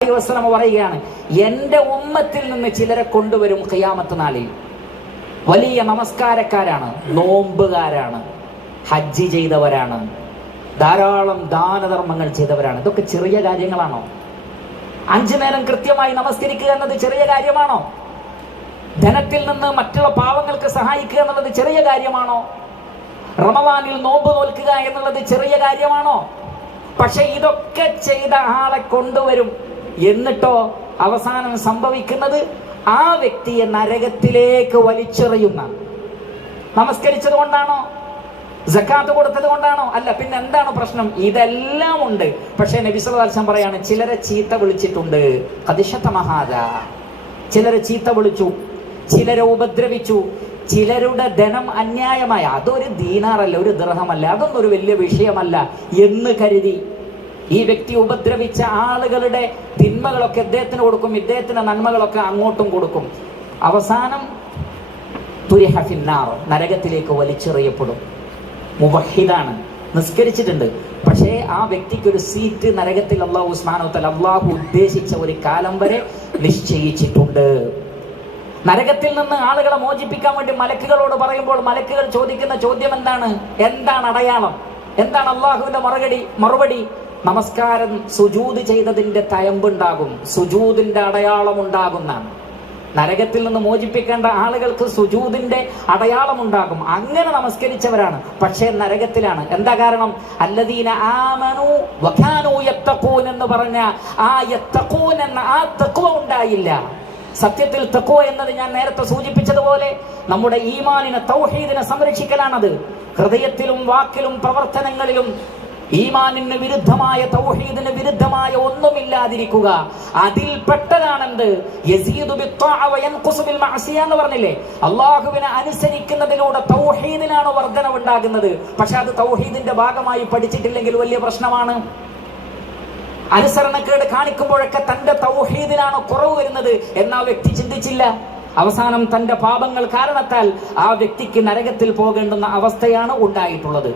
വസല്ലമ പറയുകയാണ്, എന്റെ ഉമ്മത്തിൽ നിന്ന് ചിലരെ കൊണ്ടുവരും ഖിയാമത്ത് നാളിൽ. വലിയ നമസ്കാരക്കാരാണ്, നോമ്പുകാരാണ്, ഹജ്ജ് ചെയ്തവരാണ്, ധാരാളം ദാനധർമ്മങ്ങൾ ചെയ്തവരാണ്. ഇതൊക്കെ ചെറിയ കാര്യങ്ങളാണോ? 5 നേരം കൃത്യമായി നമസ്കരിക്കുക എന്നത് ചെറിയ കാര്യമാണോ? ധനത്തിൽ നിന്ന് മറ്റുള്ള പാവങ്ങൾക്ക് സഹായിക്കുക എന്നുള്ളത് ചെറിയ കാര്യമാണോ? റമദാനിൽ നോമ്പ് നോൽക്കുക എന്നുള്ളത് ചെറിയ കാര്യമാണോ? പക്ഷെ ഇതൊക്കെ ചെയ്ത ആളെ കൊണ്ടുവരും. എന്നിട്ടോ അവസാനം സംഭവിക്കുന്നത് ആ വ്യക്തിയെ നരകത്തിലേക്ക് വലിച്ചെറിയുന്ന. നമസ്കരിച്ചത് കൊണ്ടാണോ? സക്കാത്ത് കൊടുത്തത് കൊണ്ടാണോ? അല്ല, പിന്നെ എന്താണ് പ്രശ്നം? ഇതെല്ലാം ഉണ്ട്. പക്ഷെ നബി സല്ലല്ലാഹു അലൈഹി വസല്ലം പറയാണ്, ചിലരെ ചീത്ത വിളിച്ചിട്ടുണ്ട്. ചിലരെ ചീത്ത വിളിച്ചു, ചിലരെ ഉപദ്രവിച്ചു, ചിലരുടെ ധനം അന്യായമായ, അതൊരു ദീനാറല്ല, ഒരു ദിർഹമല്ല, അതൊന്നും ഒരു വലിയ വിഷയമല്ല എന്ന് കരുതി ഈ വ്യക്തി ഉപദ്രവിച്ച ആളുകളുടെ തിന്മകളൊക്കെ ഇദ്ദേഹത്തിന് കൊടുക്കും, ഇദ്ദേഹത്തിന്റെ നന്മകളൊക്കെ അങ്ങോട്ടും കൊടുക്കും. അവസാനം തുരിഹ ഫിന്നാർ, നരകത്തിലേക്ക് വലിച്ചെറിയപ്പെടും. മുവഹിദാണ്, നിസ്കരിച്ചിട്ടുണ്ട്, പക്ഷേ ആ വ്യക്തിക്ക് ഒരു സീറ്റ് നരകത്തിൽ അല്ലാഹു സുബ്ഹാനഹു വ തആല അല്ലാഹു ഉദ്ദേശിച്ച ഒരു കാലം വരെ നിശ്ചയിച്ചിട്ടുണ്ട്. നരകത്തിൽ നിന്ന് ആളുകളെ മോചിപ്പിക്കാൻ വേണ്ടി മലക്കുകളോട് പറയുമ്പോൾ മലക്കുകൾ ചോദിക്കുന്ന ചോദ്യം എന്താണ് അടയാളം? എന്താണ് അള്ളാഹുവിന്റെ മറുപടി? നമസ്കാരം സുജൂദ് ചെയ്തതിന്റെ തയമ്പുണ്ടാകും, സുജൂദിന്റെ അടയാളം ഉണ്ടാകുന്നതാണ്. നരകത്തിൽ നിന്ന് മോചിപ്പിക്കേണ്ട ആളുകൾക്ക് സുജൂദിന്റെ അടയാളം ഉണ്ടാകും. അങ്ങനെ നമസ്കരിച്ചവരാണ്, പക്ഷേ നരകത്തിലാണ്. എന്താ കാരണം? അല്ലദീന ആമനു വകാനൂ യത്തഖൂൻ എന്ന് പറഞ്ഞ ആ യത്തഖൂൻ എന്ന ആ തഖ്വ ഉണ്ടായില്ല. സത്യത്തിൽ തഖ്വ എന്നത് ഞാൻ നേരത്തെ സൂചിപ്പിച്ചതുപോലെ നമ്മുടെ ഈമാനിനെ, തൗഹീദിനെ സംരക്ഷിക്കലാണത്. ഹൃദയത്തിലും വാക്കിലും പ്രവർത്തനങ്ങളിലും ഈമാനിന് വിരുദ്ധമായ, തൗഹീദിന് വിരുദ്ധമായ ഒന്നുമില്ലാതിരിക്കുക. അതിൽ പെട്ടതാണെന്ത്? യസീദു ബിത്വാഅ വയൻഖുസു ബിൽ മഅസിയ എന്ന് പറഞ്ഞില്ലേ? അല്ലാഹുവിനെ അനുസരിക്കുന്നതിലൂടെ തൗഹീദിനാണ് വർധനവുണ്ടാകുന്നത്. പക്ഷെ അത് തൗഹീദിന്റെ ഭാഗമായി പഠിച്ചിട്ടില്ലെങ്കിൽ വലിയ പ്രശ്നമാണ്. അനുസരണക്കേട് കാണിക്കുമ്പോഴൊക്കെ തന്റെ തൗഹീദിനാണ് കുറവ് വരുന്നത് എന്ന് ആ വ്യക്തി ചിന്തിച്ചില്ല. അവസാനം തന്റെ പാപങ്ങൾ കാരണത്താൽ ആ വ്യക്തിക്ക് നരകത്തിൽ പോകേണ്ടുന്ന അവസ്ഥയാണ് ഉണ്ടായിട്ടുള്ളത്.